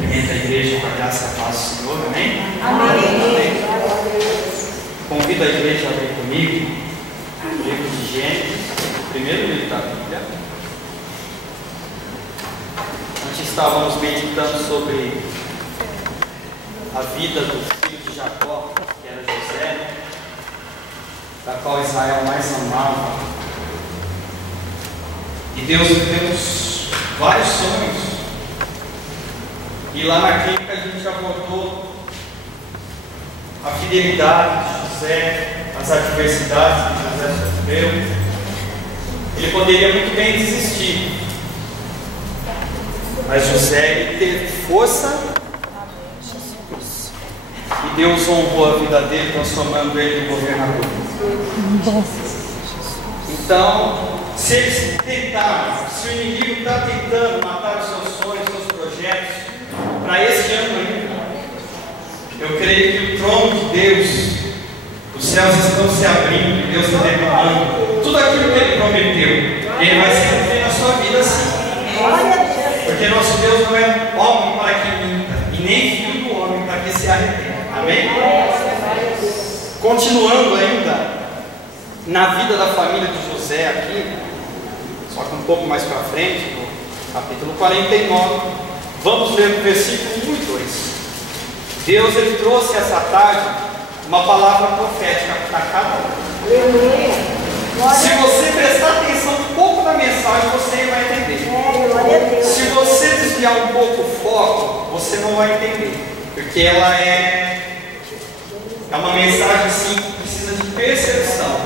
Cumprimento a igreja com a graça e a paz do Senhor, amém? Amém. Convido a igreja a ler comigo o livro de Gênesis, o primeiro livro da Bíblia. Antes estávamos meditando sobre a vida do filho de Jacó, que era José, da qual Israel mais amava. E Deus deu vários sonhos. E lá na clínica a gente abordou a fidelidade de José, as adversidades que José sofreu. Ele poderia muito bem desistir, mas José ele teve força e Deus honrou a vida dele, transformando ele em governador. Então, se eles tentaram, se o inimigo está tentando matar os seus sonhos, os seus projetos, para este ano ainda, eu creio que o trono de Deus, os céus estão se abrindo, Deus está derramando tudo aquilo que Ele prometeu. Ele vai se cumprir na sua vida sim. Porque nosso Deus não é homem para que minta, e nem filho do homem para que se arrependa. Amém? Continuando ainda na vida da família de José aqui, só que um pouco mais para frente, no capítulo 49, vamos ler o versículo 1 e 2. Deus ele trouxe essa tarde uma palavra profética para cada um. Se você prestar atenção um pouco na mensagem, você vai entender. Se você desviar um pouco o foco, você não vai entender. Porque ela é uma mensagem assim, que precisa de percepção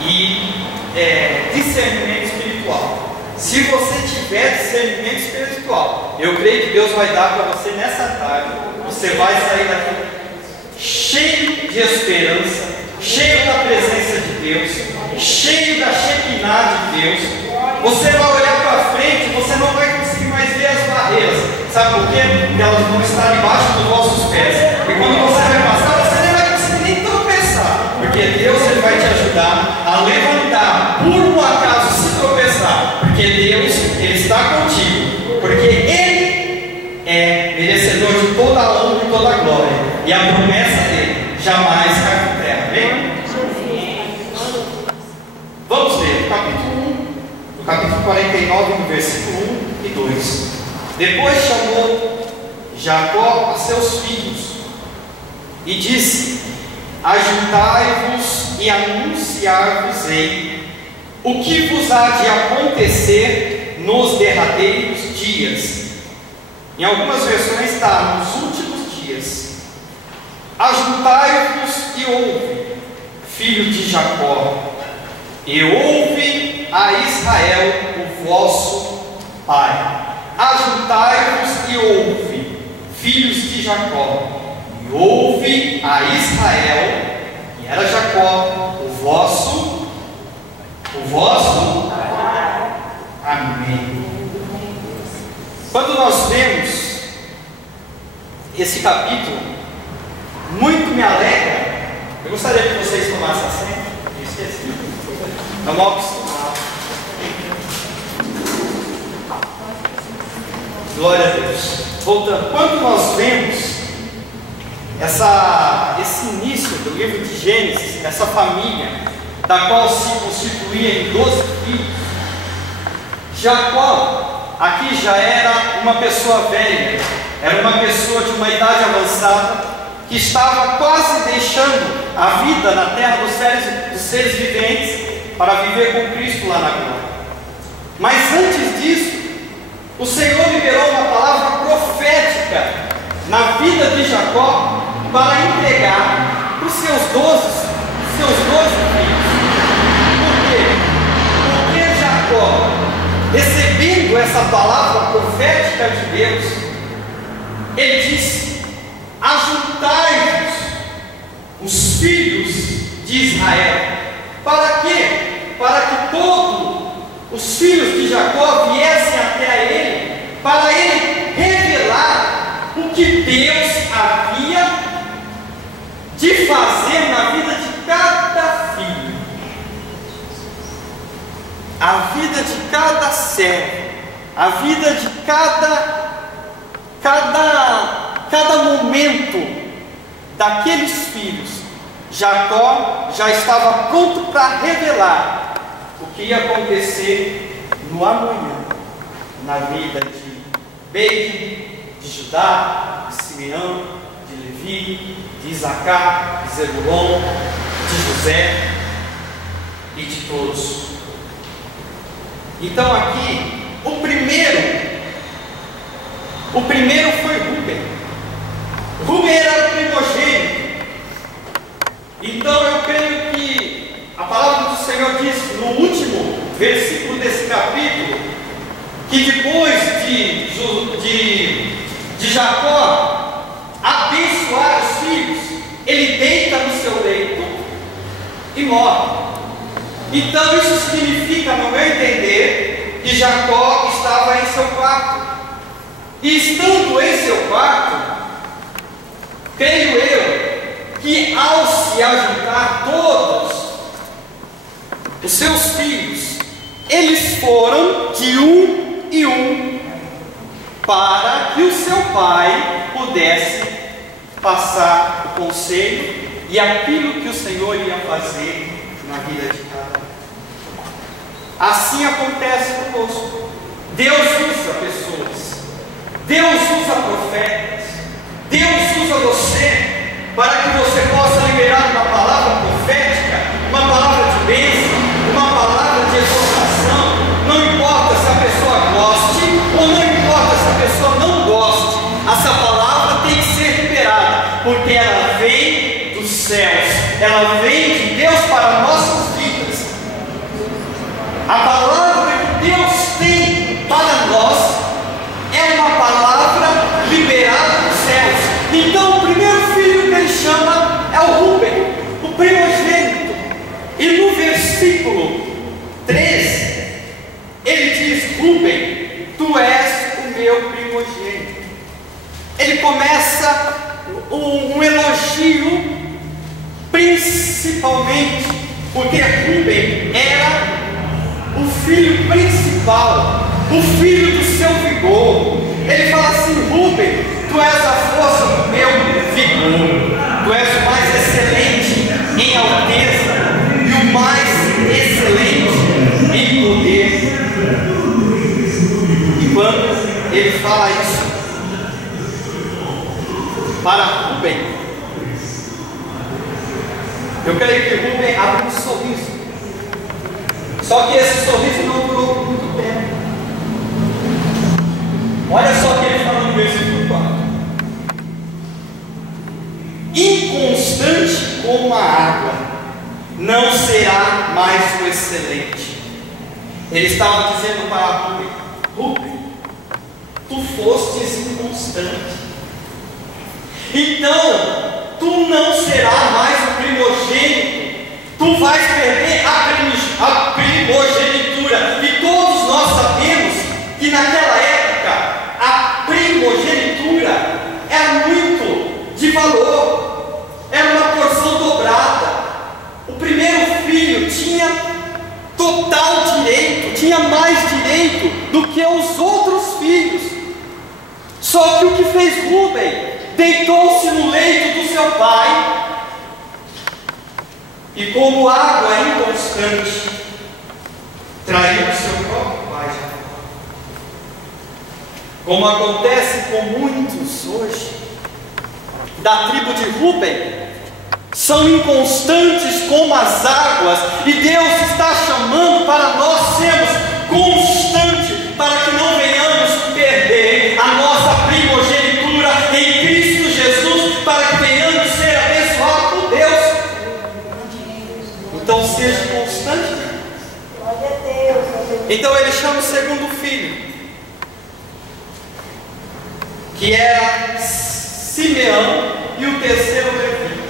e discernimento espiritual. Se você tiver discernimento espiritual, eu creio que Deus vai dar para você nessa tarde. Você vai sair daqui cheio de esperança, cheio da presença de Deus, cheio da Shekinah de Deus. Você vai olhar para frente, você não vai conseguir mais ver as barreiras. Sabe por quê? Porque elas vão estar debaixo dos vossos pés. E quando você vai passar, você nem vai conseguir nem tropeçar. Porque Deus ele vai te ajudar a levantar, por um acaso se tropeçar. Porque Deus ele está contigo. Porque Ele é merecedor de toda a honra e toda a glória. E a promessa dele jamais cai por terra. Amém? Vamos ler o capítulo 1, no capítulo 49, no versículo 1 e 2. Depois chamou Jacó a seus filhos e disse: ajuntai-vos e anunciar-vos-ei o que vos há de acontecer nos derradeiros dias. Em algumas versões está nos últimos dias. Ajuntai-vos e ouve, filho de Jacó, e ouve a Israel, o vosso pai. Ajuntai-vos e ouve, filhos de Jacó, e ouve a Israel, que era Jacó, o vosso amém. Quando nós vemos esse capítulo, muito me alegra. Eu gostaria que vocês tomassem assento. Eu esqueci. É uma opção. Glória a Deus. Voltando, quando nós vemos esse início do livro de Gênesis, essa família, da qual se constituía em 12 filhos, Jacó aqui já era uma pessoa velha, era uma pessoa de uma idade avançada, que estava quase deixando a vida na terra dos seres viventes para viver com Cristo lá na glória. Mas antes disso, o Senhor liberou uma palavra profética na vida de Jacó para entregar para os seus 12 filhos. Por quê? Porque Jacó, recebendo essa palavra profética de Deus, ele disse: ajuntai-vos os filhos de Israel. Para quê? Para que todos os filhos de Jacó viessem até ele, para ele revelar o que Deus havia de fazer na vida de cada filho. A vida de cada servo a vida de cada momento daqueles filhos, Jacó já estava pronto para revelar o que ia acontecer no amanhã, na vida de Benjamim, de Judá, de Simeão, de Levi, de Isacar, de Zebulon, de José e de todos. Então aqui, o primeiro foi Rúben. Rúben era o primogênito. Então eu creio que a palavra do Senhor diz no último versículo desse capítulo, que depois de Jacó abençoar os filhos, ele deita no seu leito e morre. Então isso significa, no meu entender, que Jacó estava em seu quarto. E estando em seu quarto, creio eu que ao se ajuntar todos os seus filhos, eles foram de um em um, para que o seu pai pudesse passar o conselho e aquilo que o Senhor ia fazer na vida de cada um. Assim acontece conosco. Deus usa pessoas, Deus usa profetas, Deus usa você para que você possa liberar uma palavra profética, uma palavra de bênção, uma palavra de exortação. Não importa se a pessoa goste ou não importa se a pessoa não goste, essa palavra tem que ser liberada, porque ela vem dos céus, ela vem de Deus para nossas vidas. A palavra que Deus tem para nós é uma palavra liberada dos céus. Então o primeiro filho que ele chama é o Rúben, o primogênito. E no versículo 3, ele diz: Rúben, tu és o meu primogênito. Ele começa um elogio, principalmente porque Rúben era o filho principal, o filho do seu vigor. Ele fala assim: Rúben, tu és a força do meu vigor, tu és o mais excelente em alteza e o mais excelente em poder. E quando ele fala isso para Rúben, eu creio que Rúben abre um sorriso. Só que esse sorriso não durou muito tempo. Olha só o que ele fala no versículo 4: inconstante como a água, não será mais o excelente. Ele estava dizendo para Rúben: Rúben, tu fostes inconstante, então tu não serás mais o primogênito. Tu vais perder a primogenitura. E todos nós sabemos que naquela época a primogenitura era muito de valor, era uma porção dobrada. O primeiro filho tinha total direito, tinha mais direito do que os outros filhos. Só que o que fez Rúben? Deitou-se no leito do seu pai, e como água inconstante, traiu o seu próprio pai Jacó. Como acontece com muitos hoje, da tribo de Rúben, são inconstantes como as águas, e Deus está chamando para nós sermos constantes, para que não venhamos perder a nossa primogenitura em Cristo Jesus, para que venhamos ser abençoados por Deus. Então seja constante. Então ele chama o segundo filho, que era Simeão, e o terceiro Levi.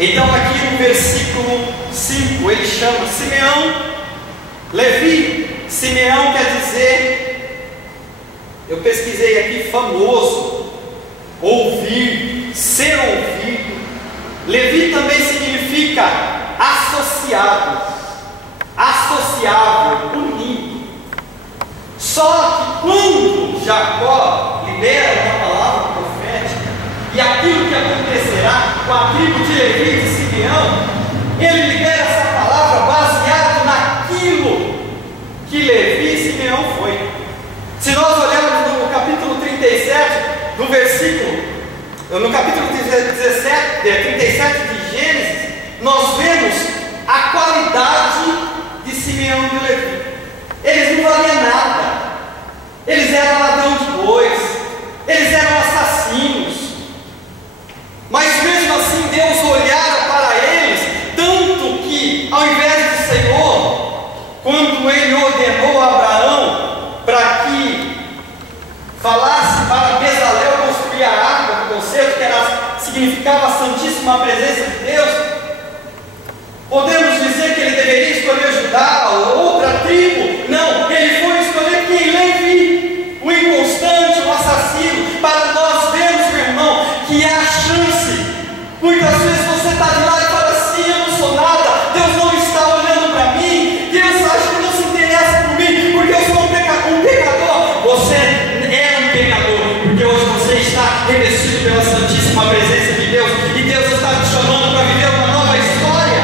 Então aqui no versículo 5 ele chama Simeão, Levi. Simeão quer dizer, eu pesquisei aqui, famoso, ouvir, ser ouvido. Levi também significa associado, associável, unido. Só que quando Jacó libera uma palavra profética, e aquilo que acontecerá com a tribo de Levi e de Simeão, ele libera essa palavra baseado naquilo que Levi e Simeão foi. Se nós olharmos no capítulo 37, no capítulo 37 de Gênesis, nós vemos a qualidade de Simeão e de Levi. Eles não valiam nada, eles eram ladrão de bois, eles eram assassinos, mas mesmo assim Deus olhara para eles, tanto que ao invés de Senhor, quando Ele ordenou a Abraão para que falasse para Bezalel construir a arca do concerto, que significava a santíssima presença de Deus, podemos dizer que ele deveria escolher Judá ou outra tribo? Não, ele foi escolher quem? Levi, o inconstante, o assassino, para nós vermos, meu irmão, que há chance. Muitas vezes você está de lá e fala assim: eu não sou nada, Deus não está olhando para mim, Deus acha que não se interessa por mim, porque eu sou um pecador. Você é um pecador, porque hoje você está revestido pela santíssima presença de Deus, e Deus está te chamando para viver uma nova história.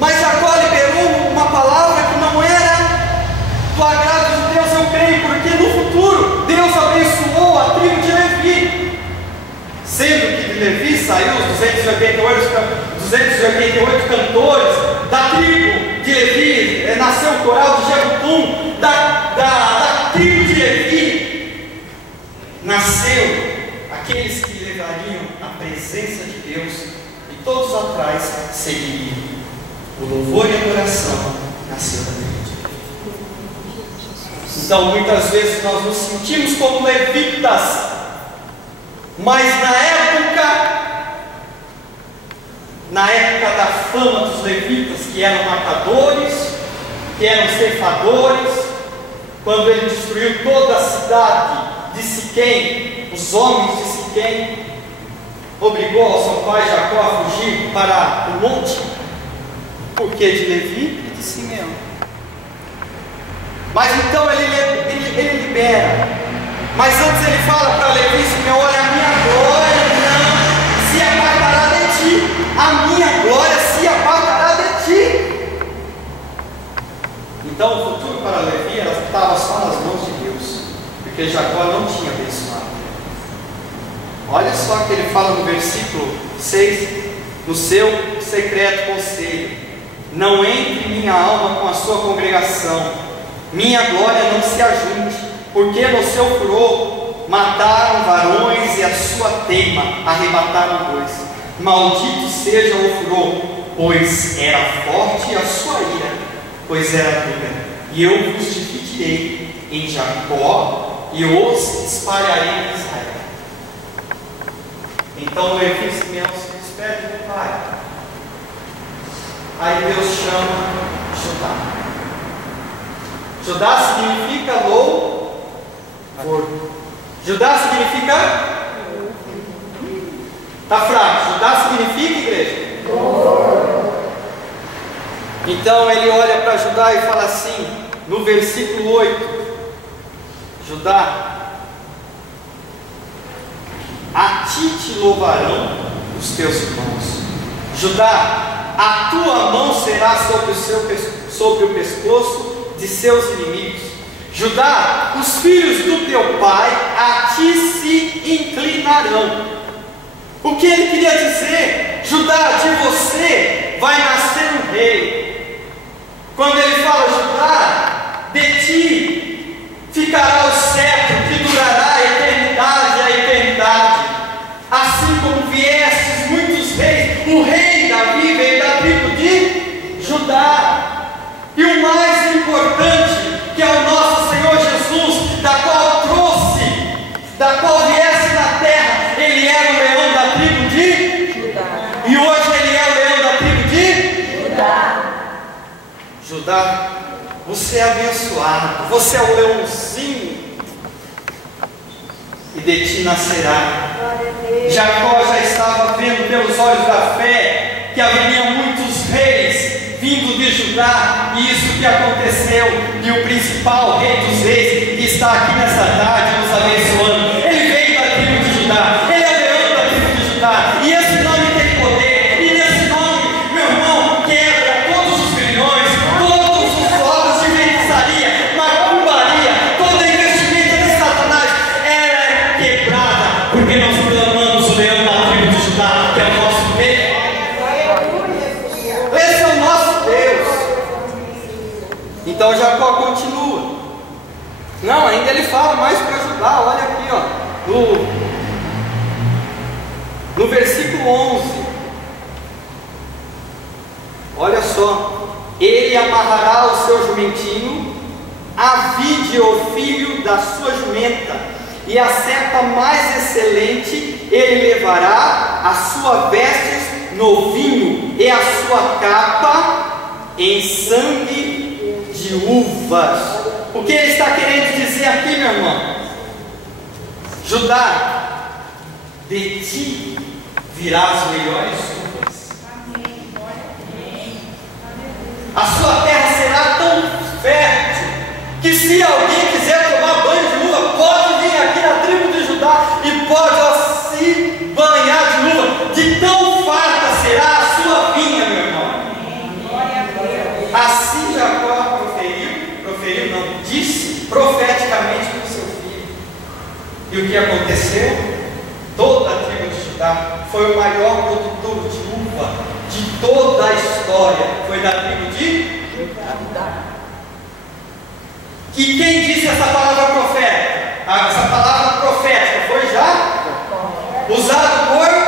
Mas Jacó liberou uma palavra que não era do agrado de Deus, eu creio, porque no futuro Deus abençoou a tribo de Levi, sendo que de Levi saiu os 288 cantores da tribo de Levi, nasceu o coral de Jebutum, da tribo de Levi, nasceu aqueles que levariam a presença de Deus, e todos atrás seguiriam. O louvor e a adoração nasceu da tribo de Levi. Então muitas vezes nós nos sentimos como levitas, mas na época da fama dos levitas, que eram matadores, que eram ceifadores, quando ele destruiu toda a cidade de Siquém, os homens de Siquém, obrigou ao seu pai Jacó a fugir para o monte, porque de Levi e de Simeão. Mas então ele libera, mas antes ele fala para Levi e Simeão: olha, a minha glória não se apartará de ti, a minha glória se apartará de ti. Então o futuro para Levi estava só nas mãos de Deus, porque Jacó não tinha abençoado. Olha só que ele fala no versículo 6: no seu secreto conselho, não entre minha alma com a sua congregação, minha glória não se ajunte, porque no seu furor mataram varões e a sua teima arrebataram bois. Maldito seja o furor, pois era forte a sua ira, pois era dura, e eu vos dividirei em Jacó e os espalharei em Israel. Então Levi e Simeão se despedem do pai. Aí Deus chama Judá. Judá significa louvor. Judá significa? Está fraco. Judá significa, igreja? Então ele olha para Judá e fala assim, no versículo 8: Judá, a ti te louvarão os teus irmãos. Judá, a tua mão será sobre o pescoço de seus inimigos. Judá, os filhos do teu pai a ti se inclinarão. O que ele queria dizer? Judá, de você vai nascer um rei. Quando ele fala, Judá, de ti ficará o cetro que durará a eternidade, a eternidade. Assim como viestes muitos reis, o rei Davi veio da tribo de Judá. E o mais importante, que é o nosso Senhor Jesus, da qual viesse na terra, ele era o leão da tribo de Judá. E hoje ele é o leão da tribo de Judá. Judá, você é abençoado, você é o leãozinho, e de ti nascerá. Jacó já estava vendo pelos olhos da fé que haveria muitos reis vindo de Judá. Judá. E isso que aconteceu, e o principal rei dos reis, que está aqui nessa tarde nos abençoando, ele veio da tribo de Judá, ele é leão da tribo de Judá, e esse nome tem poder, e nesse nome, meu irmão, quebra todos os grilhões, todos os obras de feitiçaria, macumbaria, toda a investimento de Satanás, ela é quebrada, porque nós clamamos o leão da tribo de Judá, que é o nosso rei. Esse é o nosso Deus. Então Jacó continua. Não, ainda ele fala mais para Judá. Olha aqui, ó, no versículo 11. Olha só. Ele amarrará o seu jumentinho, a vide o filho da sua jumenta, e a cepa mais excelente ele levará, a sua vestes no vinho, e a sua capa em sangue de uvas. O que ele está querendo dizer aqui, meu irmão? Judá, de ti virá as melhores uvas. A sua terra será tão fértil que, se alguém quiser tomar banho de uva, pode vir aqui na tribo de Judá e pode se banhar de uva, de tão farta será a sua vinha, meu irmão. Assim Jacó disse profeticamente para o seu filho. E o que aconteceu? Toda a tribo de Judá foi o maior produtor de uva de toda a história. Foi da tribo de Judá. E quem disse essa palavra profética? Essa palavra profética foi já usado por...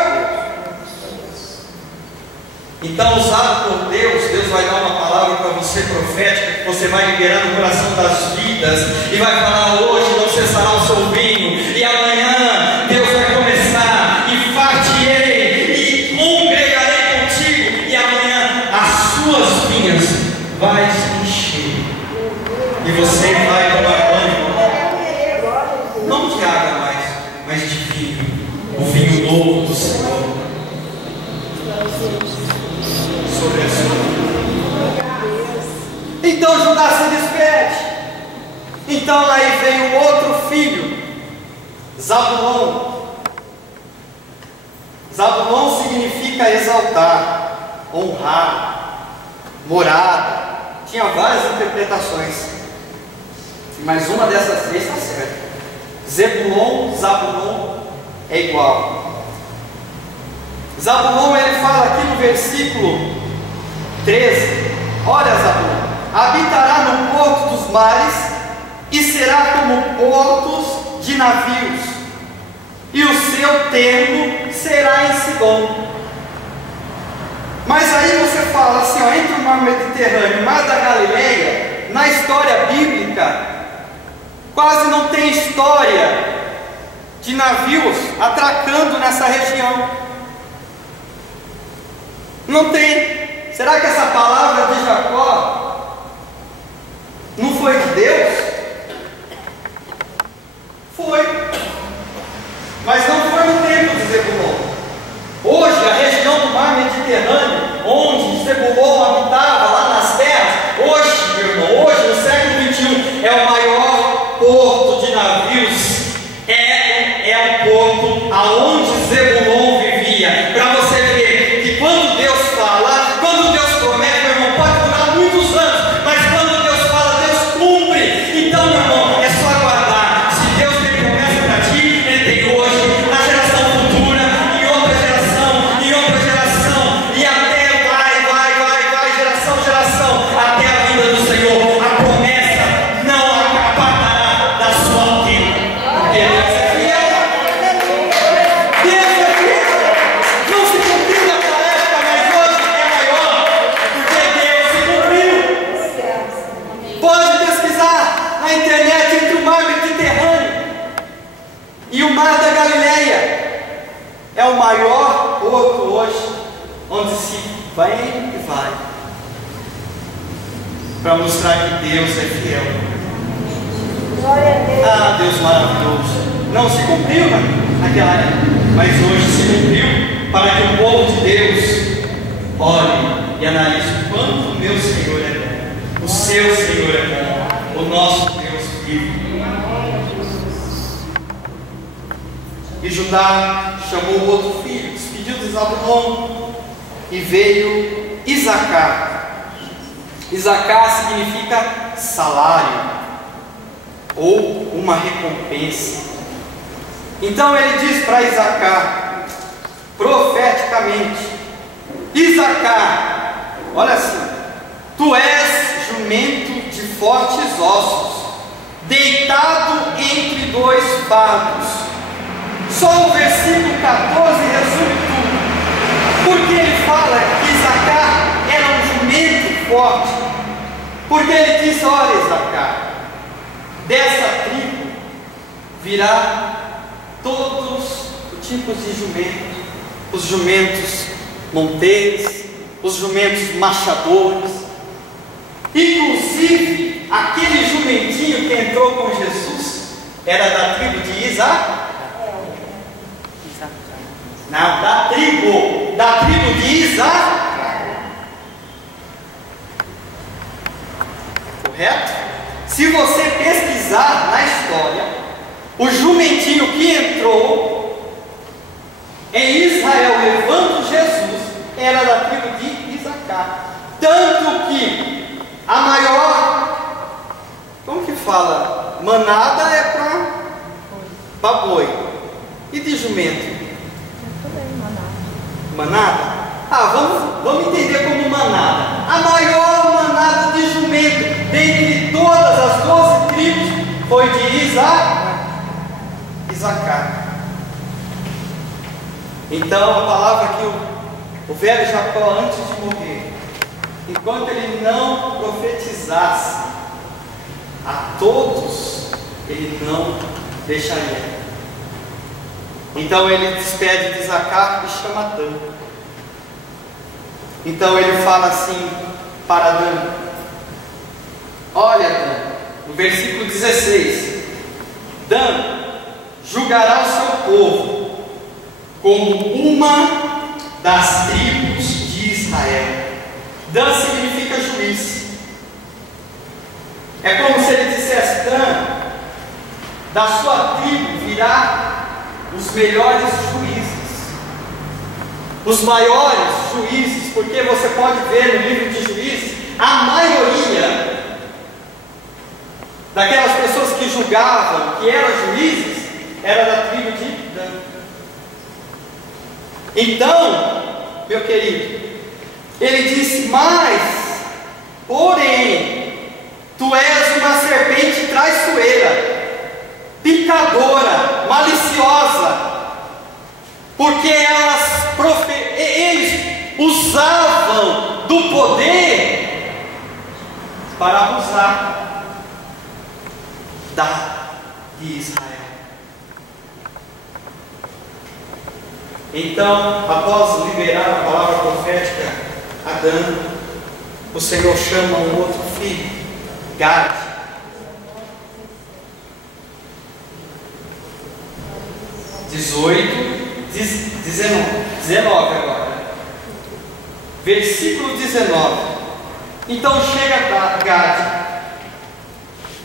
Então, usado por Deus, Deus vai dar uma palavra para você profética, que você vai liberar no coração das vidas, e vai falar: hoje não cessará o seu vinho, e amanhã Deus vai começar, e farteei, e congregarei contigo, e amanhã as suas vinhas vai se encher, e você vai tomar banho, não de água mais, mas de vinho, o vinho novo do Senhor sobre a sua vida. Então Judá se despede. Então aí vem o outro filho, Zabulon. Zabulon significa exaltar, honrar, morada. Tinha várias interpretações, mas uma dessas três está certa. Zebulon, Zabulon é igual. Zabulon, ele fala aqui no versículo 13: olha, Zabulon, habitará no porto dos mares, e será como portos de navios, e o seu termo será em Sidom. Mas aí você fala assim, ó, entre o mar Mediterrâneo e o mar da Galileia, na história bíblica, quase não tem história de navios atracando nessa região. Não tem. Será que essa palavra de Jacó não foi de Deus? Foi, mas não foi no tempo de Zebulon. Hoje, a região do mar Mediterrâneo, onde Zebulon habitava, lá nas terras, hoje, meu irmão, hoje, no século XXI, é o maior porto de navios, é o porto aonde Zebulon vivia. Para você ver que quando Deus fala, quando Deus promete, meu irmão, pode durar muitos anos, mas quando Deus fala, Deus cumpre. Então, meu irmão, é só aguardar. Se Deus tem promessa para ti, Ele tem hoje, na geração futura, em outra geração, e até geração, até a vinda do Senhor. A promessa não acabará da sua vida, porque Deus é fiel. Deus é fiel. Não se cumpriu naquela época, mas hoje é maior, porque Deus se cumpriu. Pode pesquisar na internet entre o mar Mediterrâneo e o mar da Galileia. É o maior porto hoje, onde se vem e vai, para mostrar que Deus é fiel. Glória a Deus. Ah, Deus maravilhoso. Não se cumpriu naquela época, mas hoje se cumpriu, para que o povo de Deus olhe e analise o quanto o meu Senhor é bom. O seu Senhor é bom, o nosso Deus vive. E Judá chamou o outro filho, despediu de Zabulon, e veio Isacar. Isacar significa salário, ou uma recompensa. Então ele diz para Isacar, profeticamente: Isacar, olha assim, tu és jumento de fortes ossos, deitado entre dois fardos. Só o versículo 14 resume tudo. Porque ele fala que Isacar era um jumento forte? Porque ele diz: olha, Isacar, dessa tribo virá todos os tipos de jumento, os jumentos monteiros, os jumentos machadores, inclusive aquele jumentinho que entrou com Jesus era da tribo de Isacar. Não, da tribo de Isacar. Correto? Se você pesquisar na história, o jumentinho que entrou em Israel levando Jesus era da tribo de Isacar. Tanto que a maior, como que fala? Manada é para boi. E de jumento? Manada? Vamos entender como manada. A maior manada de jumento dentre todas as 12 tribos foi de Isacar. Então a palavra que o velho Jacó, antes de morrer, enquanto ele não profetizasse a todos, ele não deixaria. Então ele despede de Isacar e chama Dan. Então ele fala assim para Dan: olha, Dan, no versículo 16: Dan julgará o seu povo como uma das tribos de Israel. Dan significa juiz. É como se ele dissesse: Dan, da sua tribo virá os melhores juízes, os maiores juízes, porque você pode ver no livro de Juízes, a maioria daquelas pessoas que julgavam, que eram juízes, era da tribo de Dan. Então, meu querido, ele disse: mas, porém, tu és uma serpente traiçoeira, picadora, maliciosa, porque eles usavam do poder para abusar de Israel. Então, após liberar a palavra profética a Dan, o Senhor chama um outro filho, Gad. Dezenove agora. Versículo 19. Então chega Gad.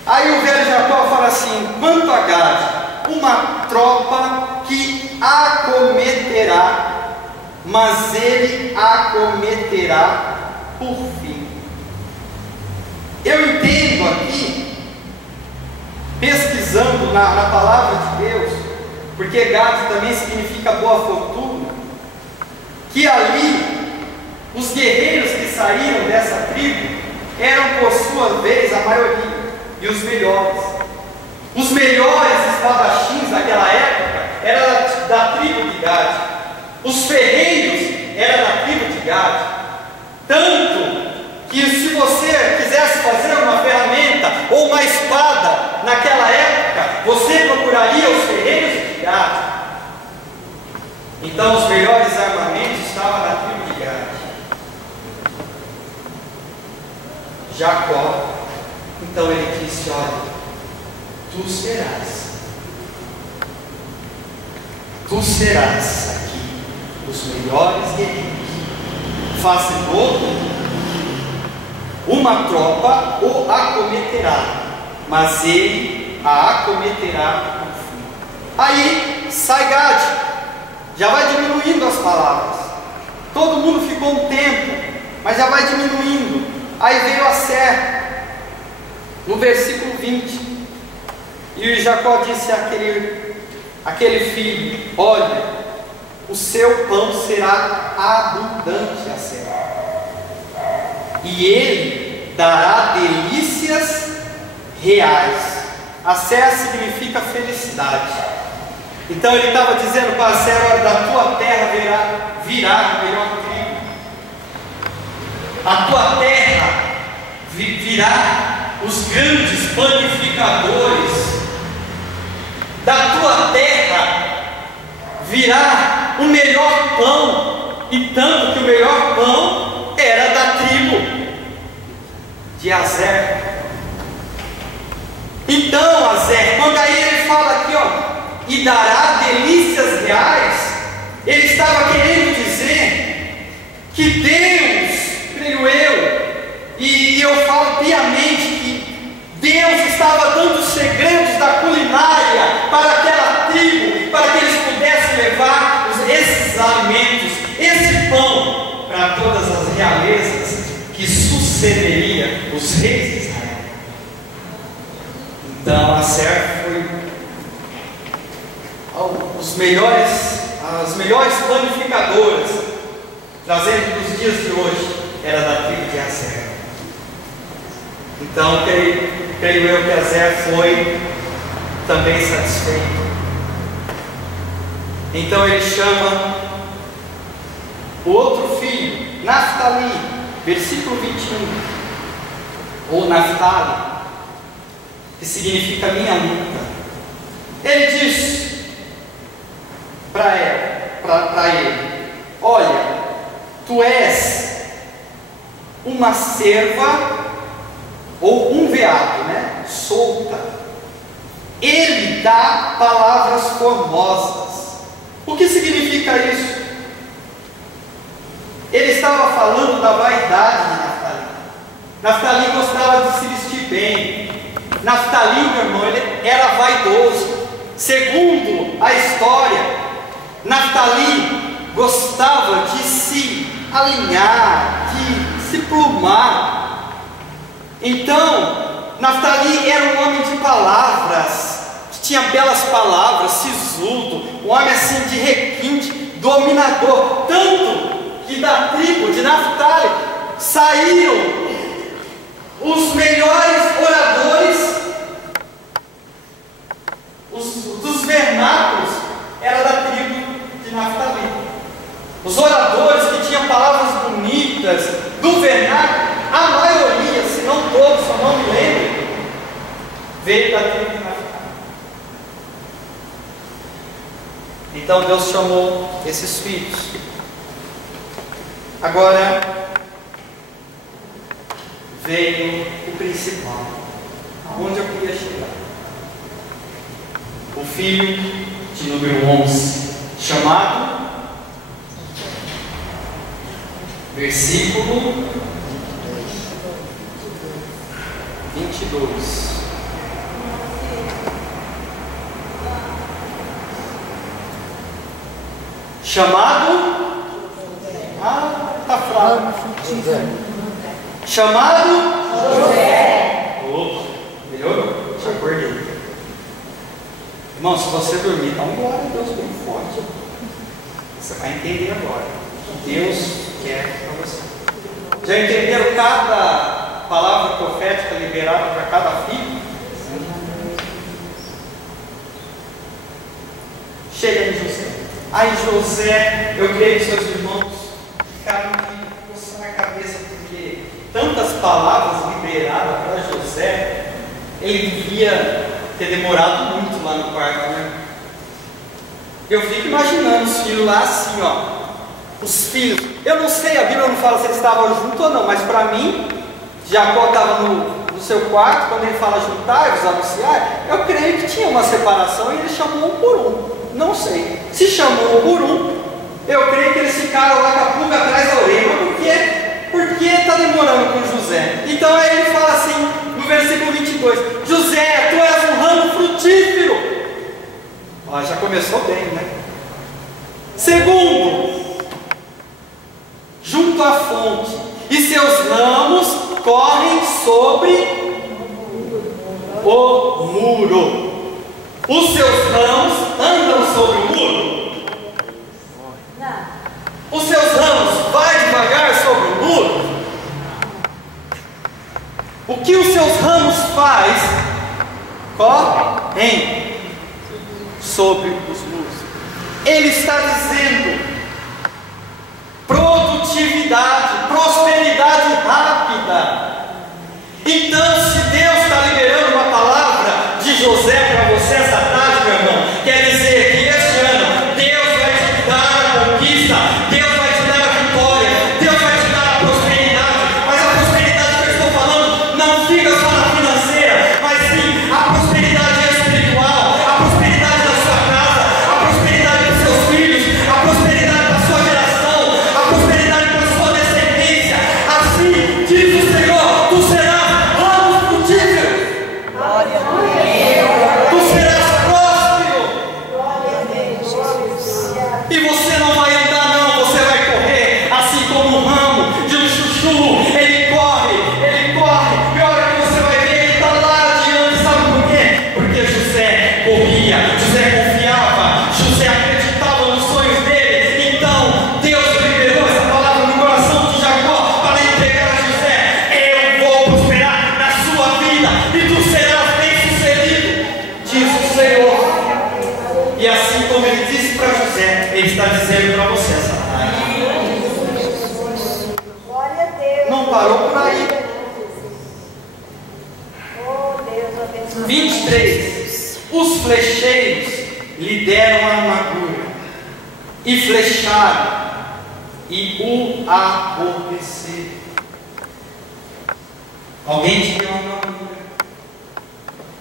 Aí o velho Jacó fala assim: quanto a Gad, uma tropa que acometerá, mas ele acometerá por fim. Eu entendo aqui, pesquisando na palavra de Deus, porque Gad também significa boa fortuna, que ali os guerreiros que saíram dessa tribo eram por sua vez a maioria, e os melhores. Os melhores espadachins daquela época eram da tribo de Gad. Os ferreiros eram da tribo de Gad. Tanto que se você quisesse fazer uma ferramenta ou uma espada naquela época, você procuraria os ferreiros de Gad. Então os melhores armamentos estavam na tribo de Gad. Jacó, então ele disse: olha, tu serás aqui os melhores guerreiros, fazedor uma tropa o acometerá, mas ele a acometerá no fim. Aí sai Gade, já vai diminuindo as palavras. Todo mundo ficou um tempo, mas já vai diminuindo. Aí veio Aser, no versículo 20. E Jacó disse àquele filho: olha, o seu pão será abundante, Aser, e ele dará delícias reais. Aser significa felicidade. Então ele estava dizendo para Aser: olha, da tua terra virá melhor trigo, a tua terra virá os grandes panificadores, da tua terra virá o melhor pão, e tanto que o melhor pão era da tribo de Aser. Então Aser, quando aí ele fala aqui, e dará delícias reais, ele estava querendo dizer que Deus, creio eu, e eu falo piamente, que Deus estava dando os segredos da culinária para aquela tribo, para que eles pudessem levar esses alimentos, esse pão, para todas as realezas que sucederia os reis de Israel. Então Aser foi as melhores panificadoras, trazendo para os dias de hoje, era da tribo de Aser. Então creio eu que Aser foi também satisfeito. Então ele chama o outro filho, Naftali, versículo 21, ou Naftali, que significa minha luta. Ele diz para ele: olha, tu és uma serva, ou um veado, solta. Ele dá palavras formosas. O que significa isso? Ele estava falando da vaidade de Naftali. Naftali gostava de se vestir bem. Naftali, meu irmão, ele era vaidoso. Segundo a história, Naftali gostava de se alinhar, de se plumar. Então, Naftali era um homem de palavras, que tinha belas palavras, sisudo, um homem assim de requinte, dominador. Tanto que da tribo de Naftali saíram os melhores oradores, dos vernáculos, era da tribo de Naftali. Os oradores que tinham palavras bonitas, do vernáculo, a maioria, se não todos, só não me lembro, veio da tribo de Naftali. Então Deus chamou esses filhos. Agora veio o principal, aonde eu queria chegar. O filho de número 11, chamado, versículo 22. Chamado, tá fraco. Chamado José. Opa, melhorou? Já acordei. Irmão, se você dormir, dá um glória a Deus bem forte. Você vai entender agora o que Deus quer para você. Já entenderam cada palavra profética liberada para cada filho? Chega em José. Aí José, eu creio que seus irmãos ficaram coçando a cabeça, porque tantas palavras liberadas para José, ele devia ter demorado muito lá no quarto, Eu fico imaginando os filhos lá assim, os filhos. Eu não sei, a Bíblia não fala se eles estavam juntos ou não, mas para mim, Jacó estava no seu quarto, quando ele fala juntar, os anunciar, eu creio que tinha uma separação e ele chamou um por um. Não sei. Se chamou um por um, eu creio que eles ficaram lá com a pulga atrás da orelha. Por que está demorando com José? Então aí ele fala assim, no versículo 22, José, tu és um ramo frutífero. Ó, já começou bem, né? Segundo, junto à fonte, e seus ramos correm sobre o muro. Os seus ramos andam sobre o muro? Não. Os seus ramos vai devagar sobre o muro? O que os seus ramos faz? Correm sobre os muros. Ele está dizendo produtividade, prosperidade rápida. Então, se Deus está liberando uma palavra de José para você essa tarde, meu irmão, quer dizer que este ano Deus vai te dar a conquista, Deus vai te dar a vitória, Deus vai te dar a prosperidade. Mas a prosperidade que eu estou falando não fica só na financeira, mas sim a prosperidade espiritual, a prosperidade da sua casa, a prosperidade dos seus filhos, a prosperidade da sua geração, a prosperidade da sua descendência. Assim diz o Senhor, tu serás ramo frutífero. Tu serás próspero. E você não vai andar não, você vai correr, assim como um ramo de um chuchu. Ele corre, e a hora que você vai ver, ele está lá adiante. Sabe por quê? Porque José corria, José confiava, José acreditava nos sonhos dele. Então Deus liberou essa palavra no coração de Jacó para entregar a José. Eu vou prosperar na sua vida e tu serás bem sucedido, diz o Senhor. E assim como ele disse para José, ele está dizendo para você essa tarde. Glória a Deus. Não parou por aí. Oh, Deus abençoe. 23. Os flecheiros lhe deram a armadura e flecharam e o aborreceram. Alguém te deu uma armadura?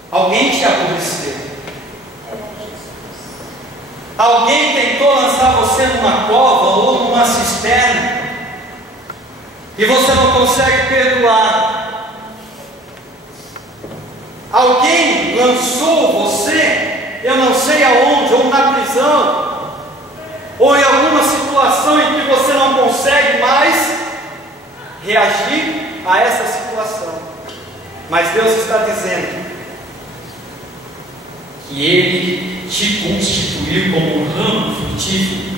Alguém te aborreceu? Alguém tentou lançar você numa cova ou numa cisterna e você não consegue perdoar? Alguém lançou você, eu não sei aonde, ou na prisão, ou em alguma situação em que você não consegue mais reagir a essa situação. Mas Deus está dizendo que Ele te constituiu como um ramo frutífero.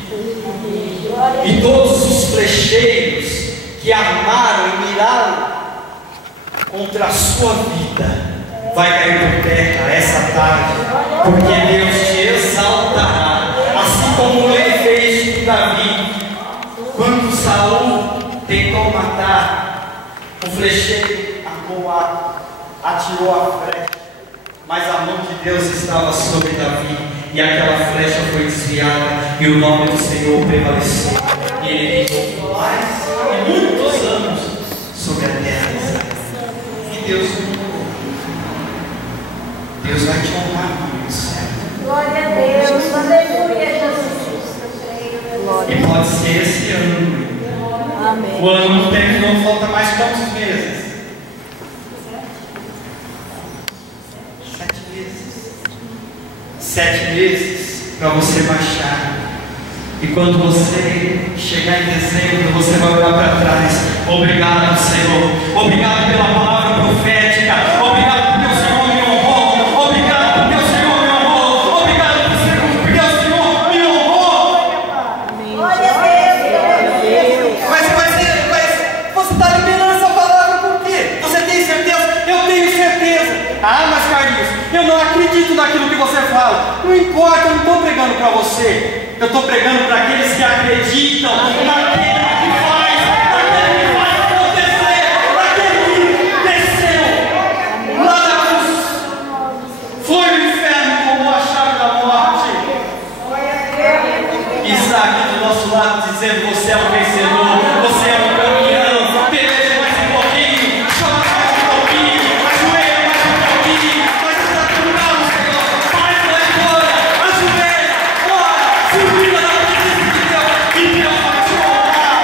E todos os flecheiros que armaram e miraram contra a sua vida vai cair por terra essa tarde, porque Deus te exaltará, assim como Ele fez com Davi. Quando Saul tentou matar, o flecheiro atirou a flecha, mas a mão de Deus estava sobre Davi, e aquela flecha foi desviada, e o nome do Senhor prevaleceu, e ele reinou mais e muitos anos sobre a terra de Israel. E Deus mudou. Deus vai te honrar no céu. Glória a Deus. Aleluia, Jesus. E pode ser esse ano. Amém. O ano não terminou, falta mais quantos meses? 7 meses. 7 meses para você baixar. E quando você chegar em dezembro, você vai olhar para trás. Obrigado, Senhor. Obrigado pela palavra profética. Obrigado porque o Senhor me honrou. Obrigado porque o Senhor me honrou. Obrigado porque o Senhor me honrou. Glória a Deus. Mas você está liberando essa palavra por quê? Você tem certeza? Eu tenho certeza. Ah, mas Carlinhos, eu não acredito naquilo que você fala. Não importa, eu não estou pregando para você. Eu estou pregando para aqueles que acreditam naquele que faz acontecer, naquele que desceu lá da cruz. Foi no inferno como a chave da morte. E está aqui do nosso lado dizendo: você é um vencedor, você é um campeão. Peleja mais um pouquinho, chora mais um pouquinho, ajoelha mais um pouquinho, mas está tudo calmo, Senhor. Faz a vitória, ajoelha, ora, se vira na presença de Deus, e Deus vai te honrar.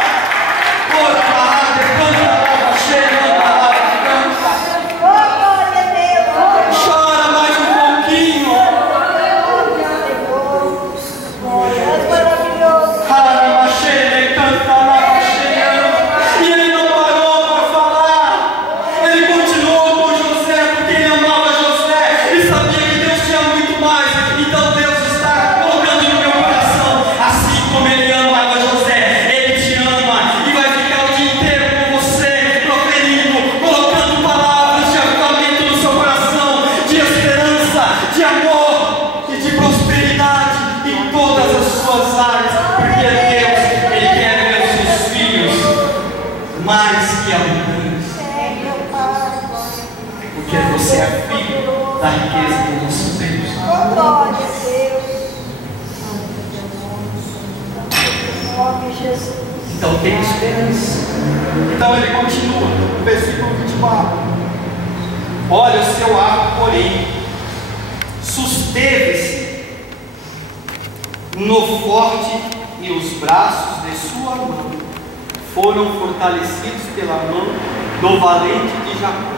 da riqueza do nosso Deus. Glória a Deus. Nome Jesus. Então tem esperança. Então ele continua, no versículo 24. Olha, o seu arco, porém, susteve-se no forte, e os braços de sua mão foram fortalecidos pela mão do valente de Jacó.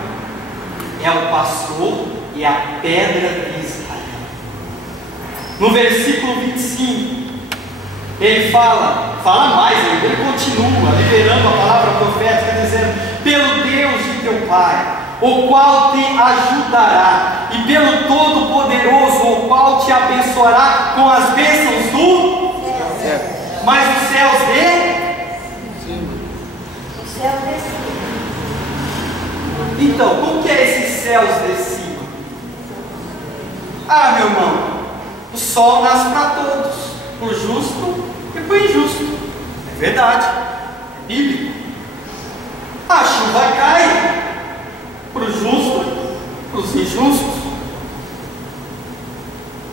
É o pastor e a pedra de Israel. No versículo 25, ele fala mais ainda, ele continua liberando a palavra profética, dizendo: pelo Deus de teu Pai, o qual te ajudará, e pelo Todo-Poderoso, o qual te abençoará com as bênçãos do céu. Mas os céus de cima. O céu de cima. Então, como que é esses céus de cima? Ah, meu irmão, o sol nasce para todos, para o justo e para o injusto. É verdade, é bíblico. A chuva cai para o justo, para os injustos.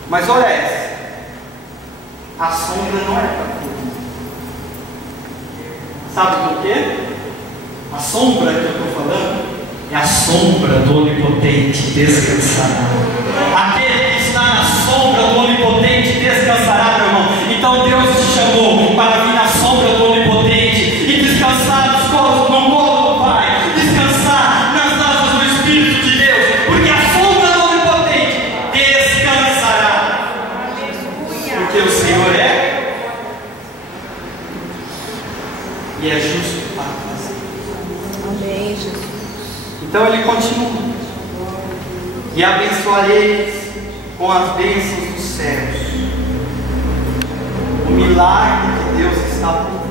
Mas olha essa, a sombra não é para todos. Sabe por quê? A sombra que eu estou falando é a sombra do Onipotente descansará. Aquele que está na sombra do Onipotente descansará, meu irmão. Então Deus te chamou para vir na sombra do Onipotente e descansar no colo do Pai, descansar nas asas do Espírito de Deus, porque a sombra do Onipotente descansará. Porque o Senhor é e é justo para fazer. Amém, Jesus. Então ele continua: e abençoarei com as bênçãos dos céus. O milagre de Deus está por.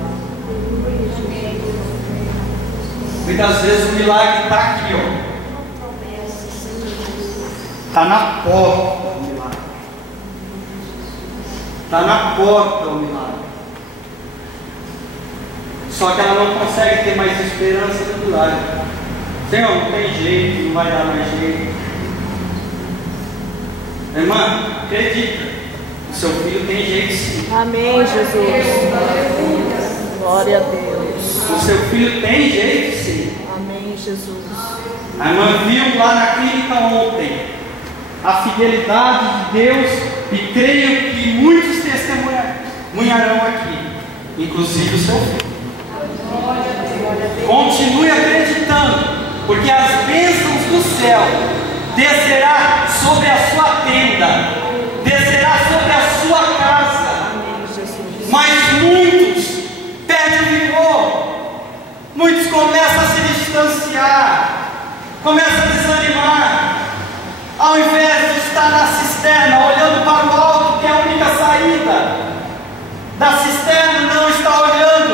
Muitas vezes o milagre está aqui, ó. Está na porta o milagre. Está na porta o milagre. Só que ela não consegue ter mais esperança no milagre. Senhor, não tem jeito, não vai dar mais jeito. Irmã, acredita, o seu filho tem jeito sim. Amém, Jesus. Glória a Deus. O seu filho tem jeito sim. Amém, Jesus. A irmã viu lá na clínica ontem a fidelidade de Deus, e creio que muitos testemunharão aqui, inclusive o seu filho. Continue acreditando, porque as bênçãos do céu descerá sobre a sua tenda, descerá sobre a sua casa. Mas muitos perdem o vigor, muitos começam a se distanciar, começam a desanimar, ao invés de estar na cisterna olhando para o alto, que é a única saída da cisterna, não está olhando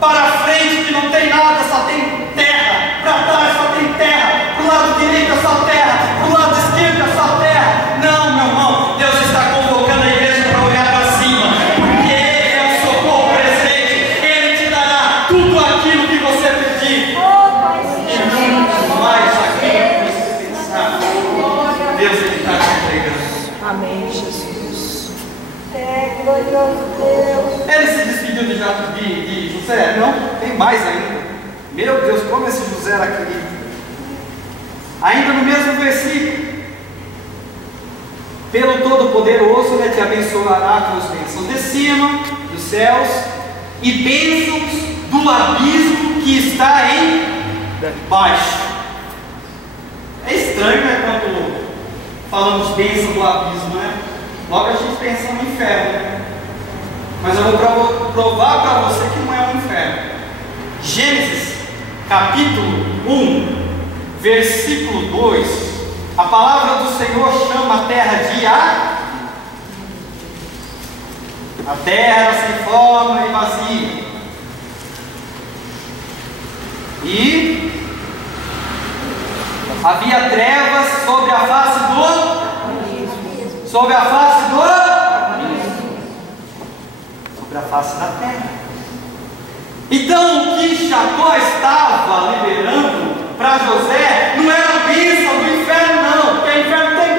para frente, que não tem nada, só tem terra, para trás só tem terra, para o lado direito é só terra, para o lado esquerdo é só terra. Não, meu irmão, Deus está convocando a igreja para olhar para cima, porque Ele é o socorro presente, Ele te dará tudo aquilo que você pedir, e muito mais aquilo que você pensar. Deus, Ele está te entregando. Amém, Jesus. É, glorioso Deus. Ele se despediu de José? Não, tem mais ainda. Meu Deus, como esse José era querido. Ainda no mesmo versículo: pelo Todo-Poderoso, né, te abençoará com as bênçãos de cima, dos céus, e bênçãos do abismo que está em baixo. É estranho, né, quando falamos bênção do abismo, né? Logo a gente pensa no inferno, né? Mas eu vou provar para você que não é um inferno. Gênesis capítulo 1, versículo 2, a palavra do Senhor chama a terra de a terra era sem forma e vazia, e havia trevas sobre a face do sobre a face da terra. Então o que Jacó estava liberando para José não era a bênção do inferno, não, porque o inferno tem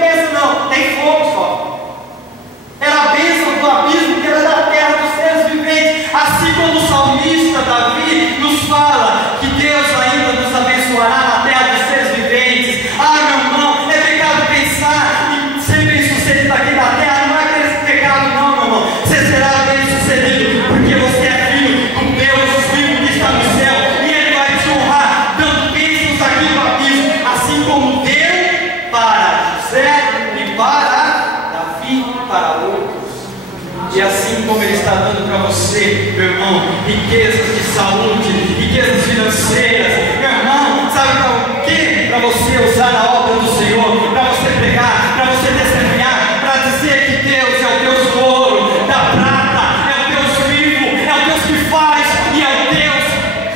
E assim como Ele está dando para você, meu irmão, riquezas de saúde, riquezas financeiras, meu irmão, sabe para o quê? Para você usar a obra do Senhor, para você pregar, para você testemunhar, para dizer que Deus é o Deus do ouro, da prata, é o Deus vivo, é o Deus que faz e é o Deus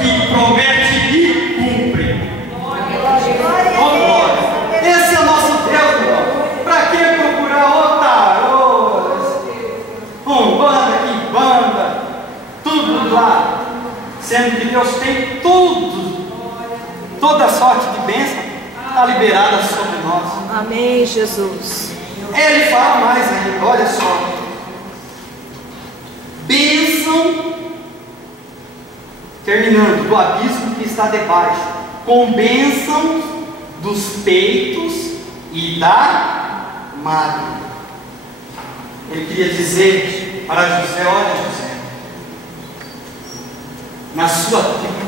que promete e cumpre. Oh, glória! Esse é o nosso Deus, irmão. Para que procurar banda, que banda, tudo lá, sendo que Deus tem tudo, toda sorte de bênção está liberada sobre nós. Amém, Jesus. Ele fala mais ainda, olha só: bênção, terminando, do abismo que está debaixo, com bênção dos peitos e da madre. Ele queria dizer para José: olha, José, na sua tribo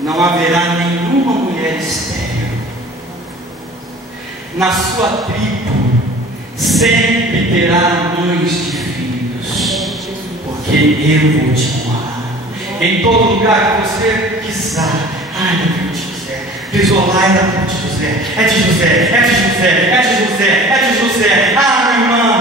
não haverá nenhuma mulher estéril. Na sua tribo sempre terá mães de filhos, porque eu vou te honrar. Em todo lugar que você pisar, ai, da tribo de José, pisou lá, é da tribo de José, é de José, é de José, é de José, é de José. Ah, meu irmão,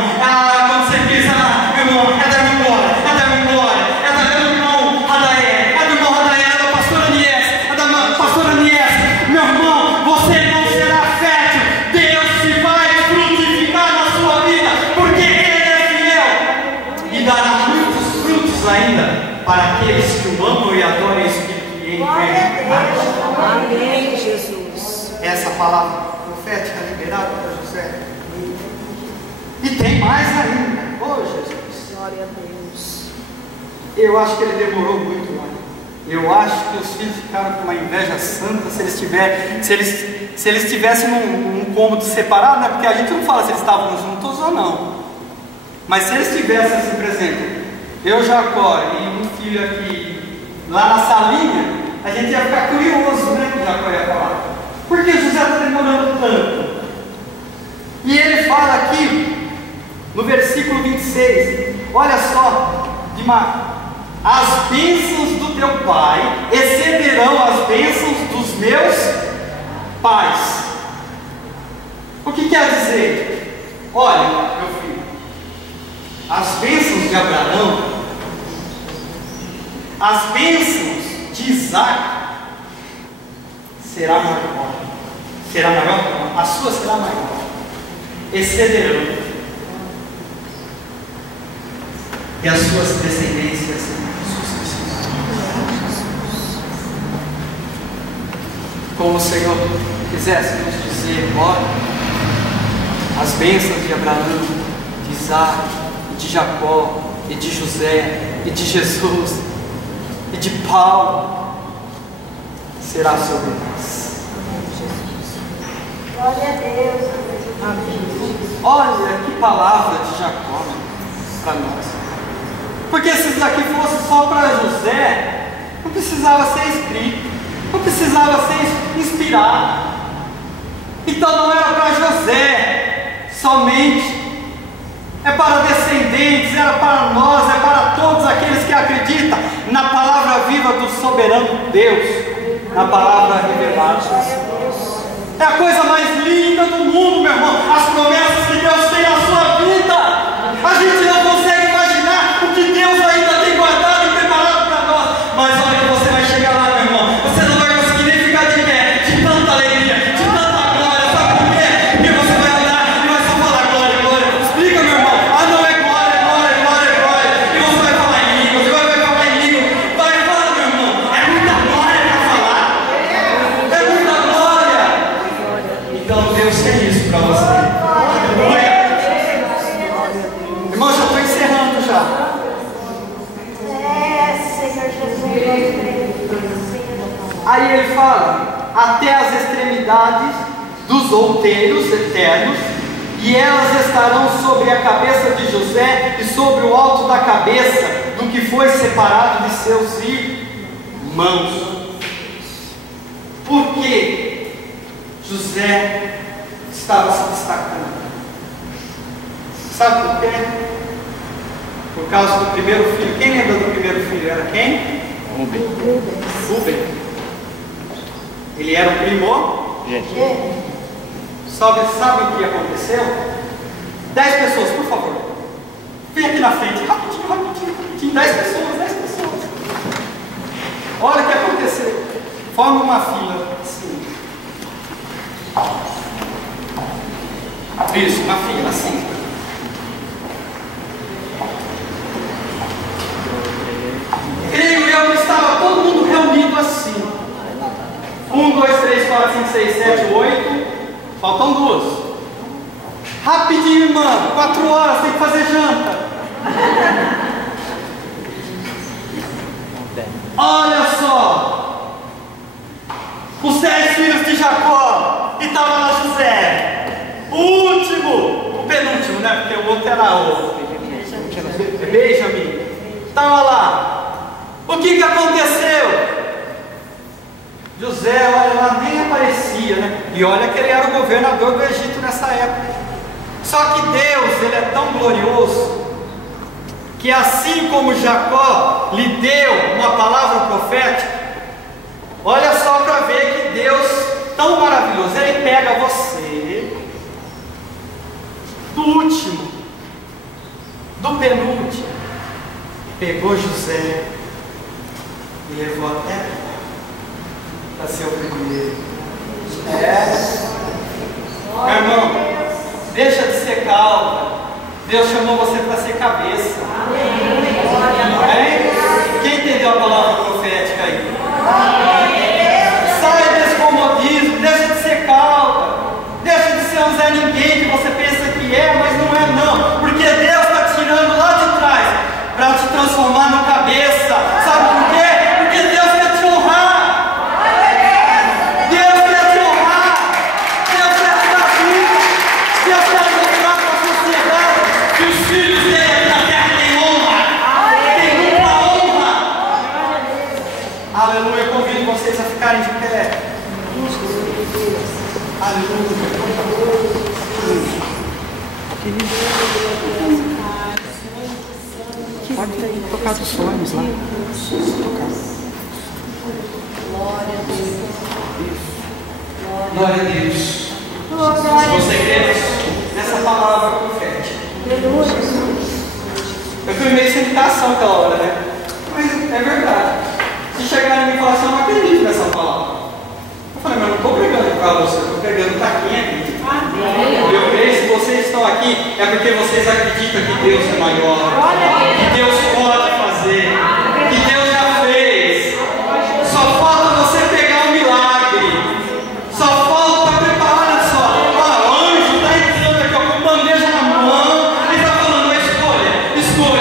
quando você pisa lá, meu irmão, é da minha glória, é da minha glória, é do irmão Radaé, é do irmão Radaé, é da pastora Nies, é da pastora Nies. Meu irmão, você não será fértil, Deus se vai frutificar na sua vida, porque Ele é fiel e dará muitos frutos ainda para aqueles que o amam e adoram em espírito e em verdade. Amém, Jesus. Essa palavra profética liberada para José. E tem mais ainda. Oh, Jesus. Glória a Deus. Eu acho que ele demorou muito lá. Eu acho que os filhos ficaram com uma inveja santa se eles tivessem num cômodo separado, né? Porque a gente não fala se eles estavam juntos ou não. Mas se eles tivessem, assim, por exemplo, eu, Jacó e um filho aqui lá na salinha, a gente ia ficar curioso, né? Que Jacó ia falar: por que José está demorando tanto? E ele fala aqui no versículo 26, olha só, as bênçãos do teu pai excederão as bênçãos dos meus pais. O que quer dizer? Olha, meu filho, as bênçãos de Abraão, as bênçãos de Isaac será maior, a sua será maior, excederão, e as suas descendências como o Senhor quisesse nos dizer: olha, as bênçãos de Abraão, de Isaac, e de Jacó, e de José, e de Jesus, e de Paulo, será sobre nós. Glória a Deus. Amém. Olha que palavra de Jacó para nós. Porque se isso aqui fosse só para José, não precisava ser escrito, não precisava ser inspirado. Então não era para José somente, é para descendentes, era para nós, é para todos aqueles que acreditam na palavra viva do soberano Deus, na palavra revelada. É a coisa mais linda do mundo, meu irmão, as promessas que Deus tem na sua vida. A gente não consegue imaginar o que Deus ainda tem guardado e preparado para nós. Mas olha que você vai chegar lá, meu irmão, você não vai conseguir nem ficar de pé, de tanta alegria, de tanta glória. Sabe por quê? Porque você vai andar e vai só falar glória, glória. Explica, meu irmão. Ah, não, é glória, glória, glória, glória. E você vai falar em língua, você vai falar em língua. Vai falar, meu irmão. É muita glória para falar. É muita glória. Então Deus quer isso para você. Aleluia. Irmão, já estou encerrando já. Senhor Jesus. Aí ele fala: até as extremidades dos outeiros eternos, e elas estarão sobre a cabeça de José e sobre o alto da cabeça do que foi separado de seus irmãos. Por que José estava se destacando? Sabe por quê? por causa do primeiro filho. Quem lembra do primeiro filho? Era quem? Rubem. Ele era o primogênito. Sabe o que aconteceu? 10 pessoas, por favor. Vem aqui na frente, rapidinho. 10 pessoas. Olha o que aconteceu. Forma uma fila assim. Isso, uma fila assim. Creio eu que estava todo mundo reunido assim. 1, 2, 3, 4, 5, 6, 7, 8. Faltam 2. Rapidinho, irmã. 4 horas, tem que fazer janta. Olha só. Os 10 filhos de Jacó. E estava lá José. O último. O penúltimo, né? Porque o outro era o Benjamin. Estava lá. O que aconteceu? José, olha lá, nem aparecia, né? E olha que ele era o governador do Egito nessa época. Só que Deus, ele é tão glorioso, que assim como Jacó lhe deu uma palavra profética, olha só para ver que Deus, tão maravilhoso, ele pega você, do último, do penúltimo, pegou José e levou até para ser o primeiro. Meu irmão, deixa de ser cauda. Deus chamou você para ser cabeça. Amém? Quem entendeu a palavra profética aí? Sai desse comodismo, deixa de ser cauda. Deixa de ser um Zé Ninguém que você pensa que é, mas não é não. Porque Deus está tirando lá de trás para te transformar no cabeça. Sabe por quê? Porque Deus quer te honrar. Deus quer te honrar. Deus quer te dar vida. Deus quer mostrar para a sociedade que os filhos dele aqui na terra têm honra. Tem dupla honra. Aleluia. Eu convido vocês a ficarem de pé. Aleluia. Pode tocar dos sonhos lá. Glória a Deus. Se você crê nessa palavra profética. Eu fui meio sem indicação aquela hora, né? Mas é verdade. Se chegarem em mim e falar assim, eu não acredito nessa palavra. Eu falei, mas eu não estou pregando para você, eu estou pregando para quem acredita. Eu creio, se vocês estão aqui, é porque vocês acreditam que Deus é maior, que Deus pode fazer, que Deus já fez. Só falta você pegar o milagre. Só falta preparar, olha só. O anjo está entrando aqui, ó, com bandeja na mão, e está falando, escolha,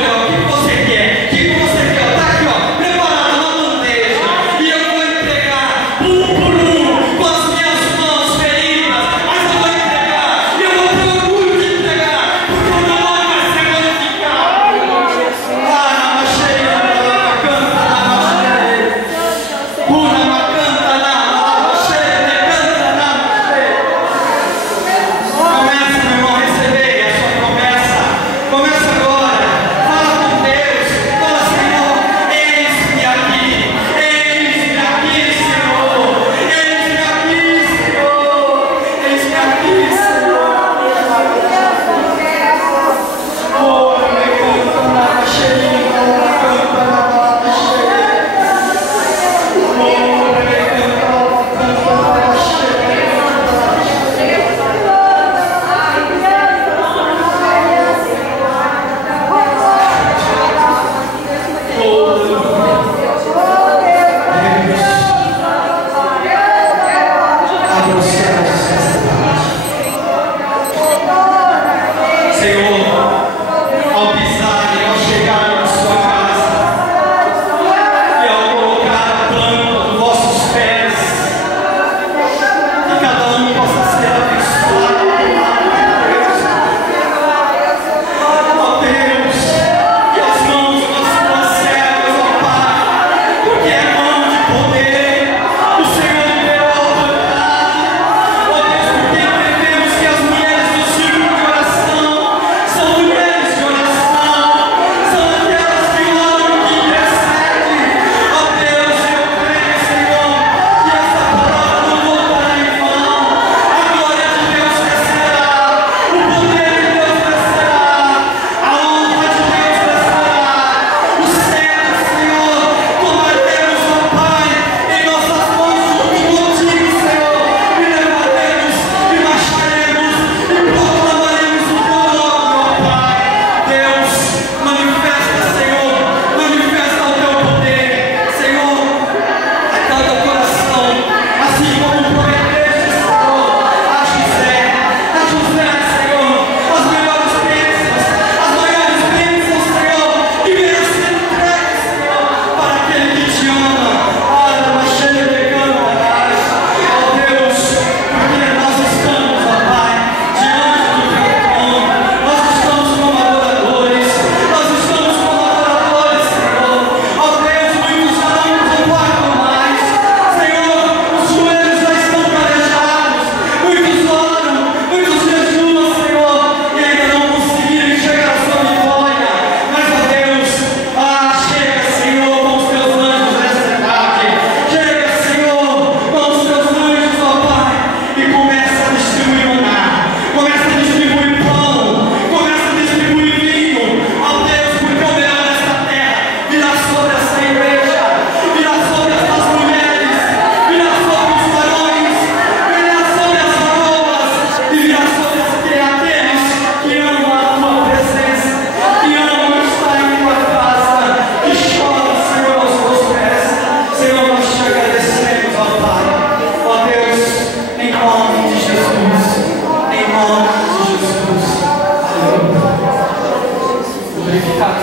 ó, o que você quer, o que você quer, está aqui, ó, preparado na bandeja, e eu vou entregar um por um, com as minhas mãos feridas, mas eu vou entregar, e eu vou ter orgulho de entregar, porque o meu nome vai ser glorificado. Começa, meu irmão, a receber a sua promessa. Começa agora. Fala com Deus. Fala, Senhor, eis-me aqui. Eis-me aqui, Senhor. Eis-me aqui, Senhor. Eis-me aqui, Senhor. Oh, me canta na cheirinha, canta na cheirinha. Oh, me canta na cheirinha. Abra os céus nesta tarde. Senhor, ao pisar e ao chegar na sua casa, e ao colocar a planta dos vossos pés, que cada um possa ser abençoado. Ó Deus, que as mãos das suas servas, ó Pai, porque é mão de poder, o Senhor liberou a autoridade. Ó Deus, porque entendemos que as mulheres do círculo de oração são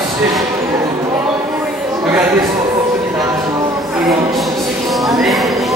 seja tudo. Eu agradeço a oportunidade. Em nome de Jesus. Amém?